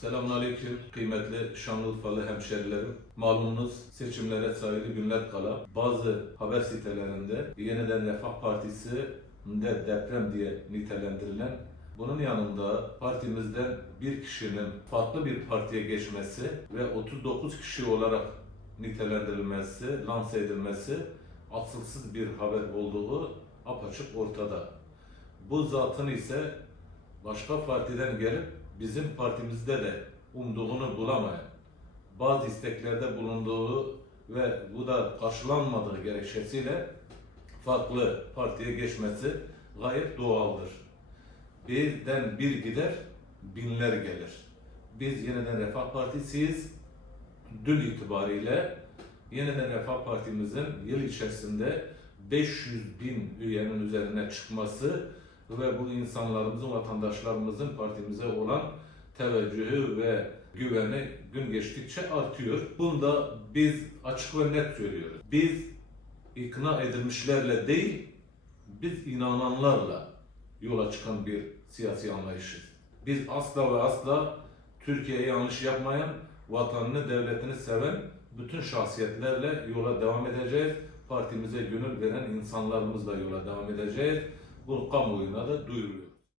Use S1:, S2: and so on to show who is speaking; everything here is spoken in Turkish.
S1: Selamünaleyküm kıymetli Şanlıurfalı hemşerilerim. Malumunuz seçimlere sayılı günler kala bazı haber sitelerinde Yeniden Refah Partisi de deprem diye nitelendirilen bunun yanında partimizden bir kişinin farklı bir partiye geçmesi ve 39 kişi olarak nitelendirilmesi, lanse edilmesi asılsız bir haber olduğu apaçık ortada. Bu zatın ise başka partiden gelip bizim partimizde de umduğunu bulamayan, bazı isteklerde bulunduğu ve bu da karşılanmadığı gerekçesiyle farklı partiye geçmesi gayet doğaldır. Birden bir gider, binler gelir. Biz yeniden Refah Partisi'yiz. Dün itibariyle yeniden Refah Partimizin yıl içerisinde 500 bin üyenin üzerine çıkması ve bu insanlarımızın, vatandaşlarımızın partimize olan teveccühü ve güveni gün geçtikçe artıyor. Bunda biz açık ve net söylüyoruz. Biz ikna edilmişlerle değil, biz inananlarla yola çıkan bir siyasi anlayışız. Biz asla ve asla Türkiye'ye yanlış yapmayan, vatanını, devletini seven bütün şahsiyetlerle yola devam edeceğiz. Partimize gönül veren insanlarımızla yola devam edeceğiz. Bu kamuoyuna da duyuruyor.